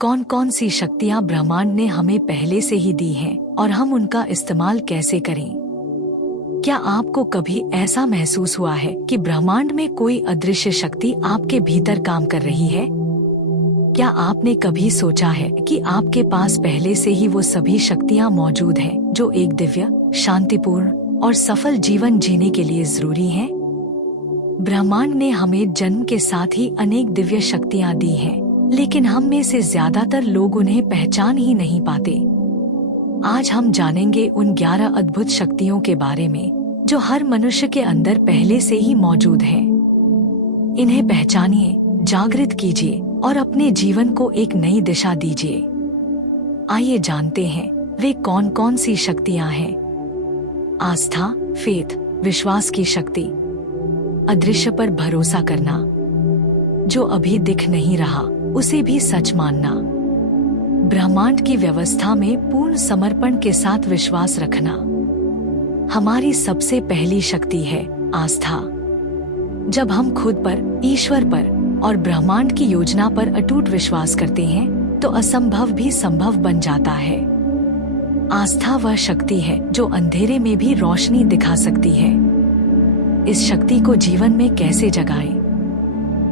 कौन कौन सी शक्तियाँ ब्रह्मांड ने हमें पहले से ही दी हैं और हम उनका इस्तेमाल कैसे करें। क्या आपको कभी ऐसा महसूस हुआ है कि ब्रह्मांड में कोई अदृश्य शक्ति आपके भीतर काम कर रही है? क्या आपने कभी सोचा है कि आपके पास पहले से ही वो सभी शक्तियाँ मौजूद हैं जो एक दिव्य, शांतिपूर्ण और सफल जीवन जीने के लिए जरूरी हैं? ब्रह्मांड ने हमें जन्म के साथ ही अनेक दिव्य शक्तियाँ दी हैं, लेकिन हम में से ज्यादातर लोग उन्हें पहचान ही नहीं पाते। आज हम जानेंगे उन 11 अद्भुत शक्तियों के बारे में जो हर मनुष्य के अंदर पहले से ही मौजूद हैं। इन्हें पहचानिए, जागृत कीजिए और अपने जीवन को एक नई दिशा दीजिए। आइए जानते हैं वे कौन कौन सी शक्तियां हैं। आस्था, फेथ, विश्वास की शक्ति। अदृश्य पर भरोसा करना। जो अभी दिख नहीं रहा उसे भी सच मानना। ब्रह्मांड की व्यवस्था में पूर्ण समर्पण के साथ विश्वास रखना। हमारी सबसे पहली शक्ति है आस्था। जब हम खुद पर, ईश्वर पर और ब्रह्मांड की योजना पर अटूट विश्वास करते हैं तो असंभव भी संभव बन जाता है। आस्था वह शक्ति है जो अंधेरे में भी रोशनी दिखा सकती है। इस शक्ति को जीवन में कैसे जगाएं?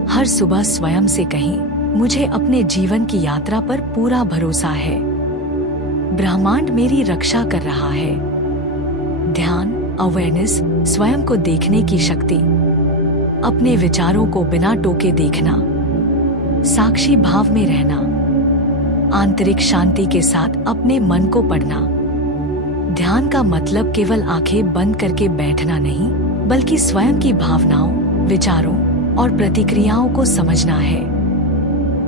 हर सुबह स्वयं से कहें, मुझे अपने जीवन की यात्रा पर पूरा भरोसा है। ब्रह्मांड मेरी रक्षा कर रहा है। ध्यान, अवेयरनेस, स्वयं को देखने की शक्ति। अपने विचारों को बिना टोके देखना। साक्षी भाव में रहना। आंतरिक शांति के साथ अपने मन को पढ़ना। ध्यान का मतलब केवल आंखें बंद करके बैठना नहीं, बल्कि स्वयं की भावनाओं, विचारों और प्रतिक्रियाओं को समझना है।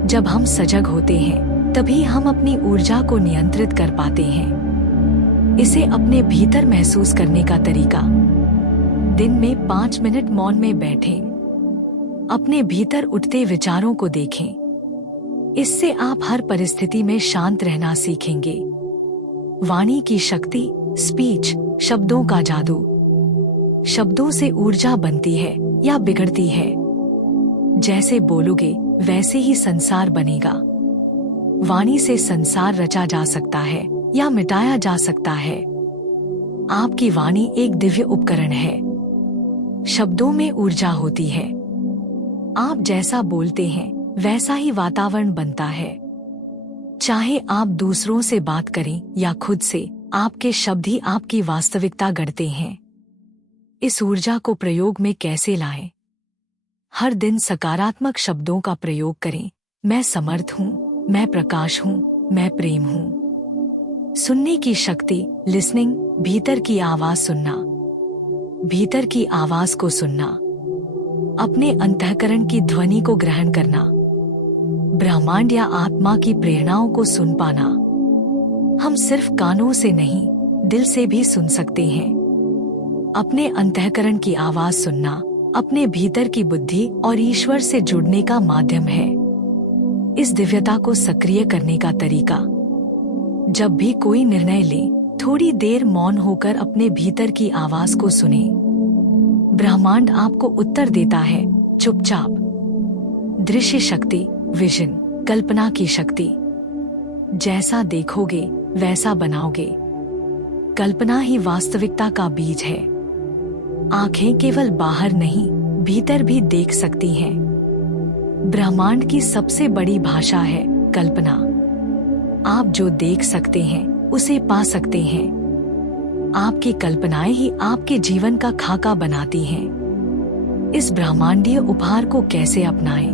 जब हम सजग होते हैं तभी हम अपनी ऊर्जा को नियंत्रित कर पाते हैं। इसे अपने भीतर महसूस करने का तरीका। दिन में 5 मिनट मौन में बैठें। अपने भीतर उठते विचारों को देखें। इससे आप हर परिस्थिति में शांत रहना सीखेंगे। वाणी की शक्ति, स्पीच, शब्दों का जादू। शब्दों से ऊर्जा बनती है या बिगड़ती है। जैसे बोलोगे वैसे ही संसार बनेगा। वाणी से संसार रचा जा सकता है या मिटाया जा सकता है। आपकी वाणी एक दिव्य उपकरण है। शब्दों में ऊर्जा होती है। आप जैसा बोलते हैं वैसा ही वातावरण बनता है। चाहे आप दूसरों से बात करें या खुद से, आपके शब्द ही आपकी वास्तविकता गढ़ते हैं। इस ऊर्जा को प्रयोग में कैसे लाएं? हर दिन सकारात्मक शब्दों का प्रयोग करें। मैं समर्थ हूँ, मैं प्रकाश हूँ, मैं प्रेम हूँ। सुनने की शक्ति, लिसनिंग, भीतर की आवाज सुनना। भीतर की आवाज को सुनना। अपने अंतःकरण की ध्वनि को ग्रहण करना। ब्रह्मांड या आत्मा की प्रेरणाओं को सुन पाना। हम सिर्फ कानों से नहीं, दिल से भी सुन सकते हैं। अपने अंतःकरण की आवाज सुनना अपने भीतर की बुद्धि और ईश्वर से जुड़ने का माध्यम है। इस दिव्यता को सक्रिय करने का तरीका। जब भी कोई निर्णय लें, थोड़ी देर मौन होकर अपने भीतर की आवाज को सुने। ब्रह्मांड आपको उत्तर देता है चुपचाप। दृश्य शक्ति, विजन, कल्पना की शक्ति। जैसा देखोगे वैसा बनाओगे। कल्पना ही वास्तविकता का बीज है। आंखें केवल बाहर नहीं, भीतर भी देख सकती हैं। ब्रह्मांड की सबसे बड़ी भाषा है कल्पना। आप जो देख सकते हैं उसे पा सकते हैं। आपकी कल्पनाएं ही आपके जीवन का खाका बनाती हैं। इस ब्रह्मांडीय उपहार को कैसे अपनाएं?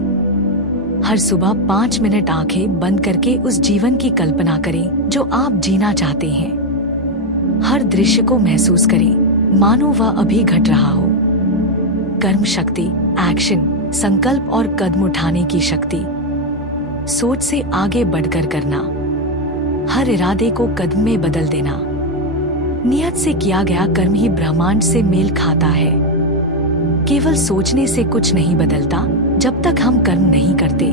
हर सुबह 5 मिनट आंखें बंद करके उस जीवन की कल्पना करें जो आप जीना चाहते हैं। हर दृश्य को महसूस करें मानो वह अभी घट रहा हो। कर्म शक्ति, एक्शन, संकल्प और कदम उठाने की शक्ति। सोच से आगे बढ़कर करना। हर इरादे को कदम में बदल देना। नियत से किया गया कर्म ही ब्रह्मांड से मेल खाता है। केवल सोचने से कुछ नहीं बदलता जब तक हम कर्म नहीं करते।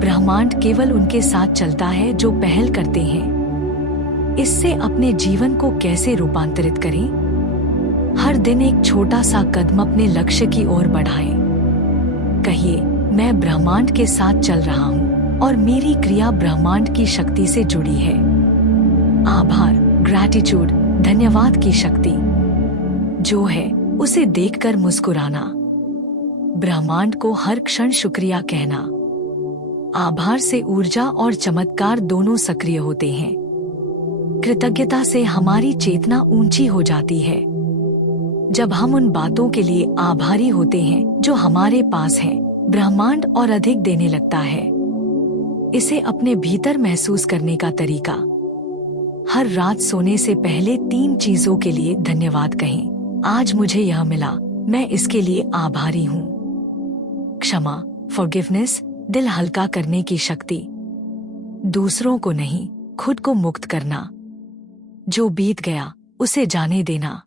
ब्रह्मांड केवल उनके साथ चलता है जो पहल करते हैं। इससे अपने जीवन को कैसे रूपांतरित करें? हर दिन एक छोटा सा कदम अपने लक्ष्य की ओर बढ़ाएं। कहिए, मैं ब्रह्मांड के साथ चल रहा हूँ। और मेरी क्रिया ब्रह्मांड की शक्ति से जुड़ी है। आभार, ग्रैटिट्यूड, धन्यवाद की शक्ति जो है उसे देखकर मुस्कुराना, ब्रह्मांड को हर क्षण शुक्रिया कहना। आभार से ऊर्जा और चमत्कार दोनों सक्रिय होते हैं। कृतज्ञता से हमारी चेतना ऊंची हो जाती है। जब हम उन बातों के लिए आभारी होते हैं जो हमारे पास हैं, ब्रह्मांड और अधिक देने लगता है। इसे अपने भीतर महसूस करने का तरीका। हर रात सोने से पहले 3 चीजों के लिए धन्यवाद कहें। आज मुझे यह मिला, मैं इसके लिए आभारी हूँ। क्षमा, फॉरगिवनेस, दिल हल्का करने की शक्ति। दूसरों को नहीं, खुद को मुक्त करना। जो बीत गया उसे जाने देना।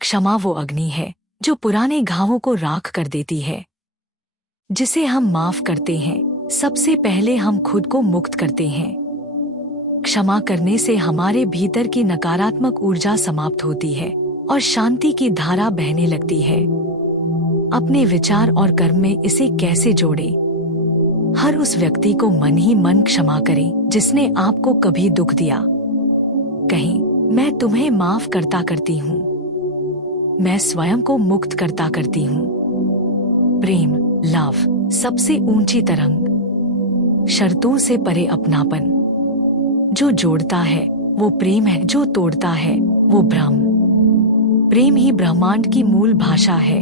क्षमा वो अग्नि है जो पुराने घावों को राख कर देती है। जिसे हम माफ करते हैं, सबसे पहले हम खुद को मुक्त करते हैं। क्षमा करने से हमारे भीतर की नकारात्मक ऊर्जा समाप्त होती है और शांति की धारा बहने लगती है। अपने विचार और कर्म में इसे कैसे जोड़ें? हर उस व्यक्ति को मन ही मन क्षमा करें जिसने आपको कभी दुख दिया। कहीं, मैं तुम्हें माफ करता करती हूँ। मैं स्वयं को मुक्त करता करती हूँ। प्रेम, लव, सबसे ऊंची तरंग। शर्तों से परे अपनापन। जो जोड़ता है वो प्रेम है, जो तोड़ता है वो भ्रम। प्रेम ही ब्रह्मांड की मूल भाषा है।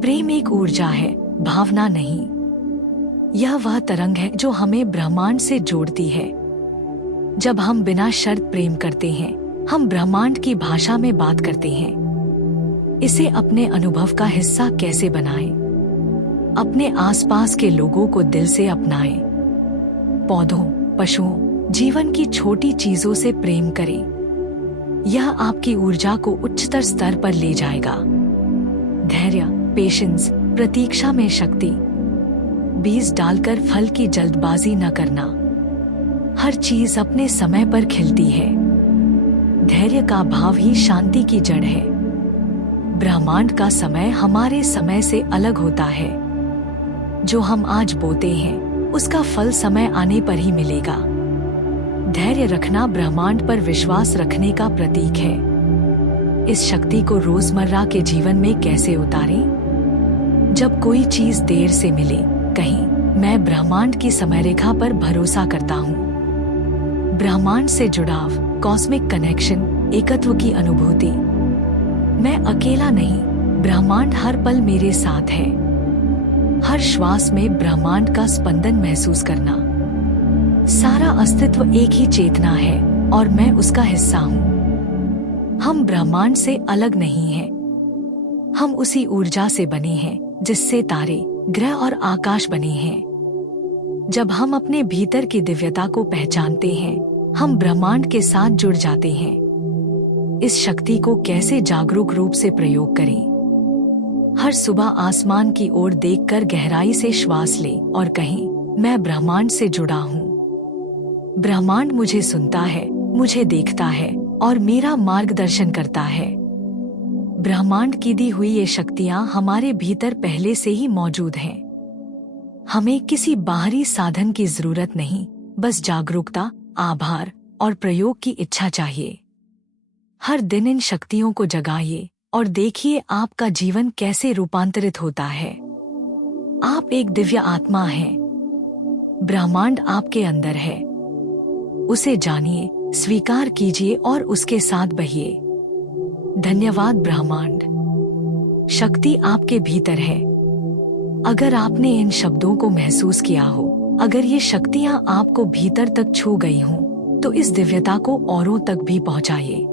प्रेम एक ऊर्जा है, भावना नहीं। यह वह तरंग है जो हमें ब्रह्मांड से जोड़ती है। जब हम बिना शर्त प्रेम करते हैं, हम ब्रह्मांड की भाषा में बात करते हैं। इसे अपने अनुभव का हिस्सा कैसे बनाएं? अपने आसपास के लोगों को दिल से अपनाएं। पौधों, पशुओं, जीवन की छोटी चीजों से प्रेम करें। यह आपकी ऊर्जा को उच्चतर स्तर पर ले जाएगा। धैर्य, पेशेंस, प्रतीक्षा में शक्ति। बीज डालकर फल की जल्दबाजी न करना। हर चीज अपने समय पर खिलती है। धैर्य का भाव ही शांति की जड़ है। ब्रह्मांड का समय हमारे समय से अलग होता है। जो हम आज बोते हैं, उसका फल समय आने पर ही मिलेगा। धैर्य रखना ब्रह्मांड पर विश्वास रखने का प्रतीक है। इस शक्ति को रोजमर्रा के जीवन में कैसे उतारें? जब कोई चीज देर से मिले, कहीं, मैं ब्रह्मांड की समयरेखा पर भरोसा करता हूँ। ब्रह्मांड से जुड़ाव, कॉस्मिक कनेक्शन, एकत्व की अनुभूति। मैं अकेला नहीं, ब्रह्मांड हर पल मेरे साथ है। हर श्वास में ब्रह्मांड का स्पंदन महसूस करना। सारा अस्तित्व एक ही चेतना है और मैं उसका हिस्सा हूँ। हम ब्रह्मांड से अलग नहीं हैं। हम उसी ऊर्जा से बने हैं जिससे तारे, ग्रह और आकाश बने हैं। जब हम अपने भीतर की दिव्यता को पहचानते हैं, हम ब्रह्मांड के साथ जुड़ जाते हैं। इस शक्ति को कैसे जागरूक रूप से प्रयोग करें? हर सुबह आसमान की ओर देखकर गहराई से श्वास लें और कहें, मैं ब्रह्मांड से जुड़ा हूँ। ब्रह्मांड मुझे सुनता है, मुझे देखता है और मेरा मार्गदर्शन करता है। ब्रह्मांड की दी हुई ये शक्तियाँ हमारे भीतर पहले से ही मौजूद हैं। हमें किसी बाहरी साधन की जरूरत नहीं, बस जागरूकता, आभार और प्रयोग की इच्छा चाहिए। हर दिन इन शक्तियों को जगाइए और देखिए आपका जीवन कैसे रूपांतरित होता है। आप एक दिव्य आत्मा हैं। ब्रह्मांड आपके अंदर है। उसे जानिए, स्वीकार कीजिए और उसके साथ बहिए। धन्यवाद ब्रह्मांड। शक्ति आपके भीतर है। अगर आपने इन शब्दों को महसूस किया हो, अगर ये शक्तियाँ आपको भीतर तक छू गई हों, तो इस दिव्यता को औरों तक भी पहुँचाइए।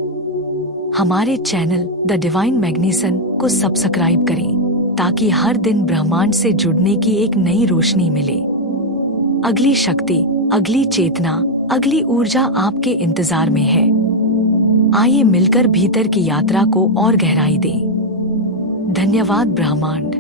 हमारे चैनल द डिवाइन मैग्नीसन को सब्सक्राइब करें ताकि हर दिन ब्रह्मांड से जुड़ने की एक नई रोशनी मिले। अगली शक्ति, अगली चेतना, अगली ऊर्जा आपके इंतजार में है। आइए मिलकर भीतर की यात्रा को और गहराई दें। धन्यवाद ब्रह्मांड।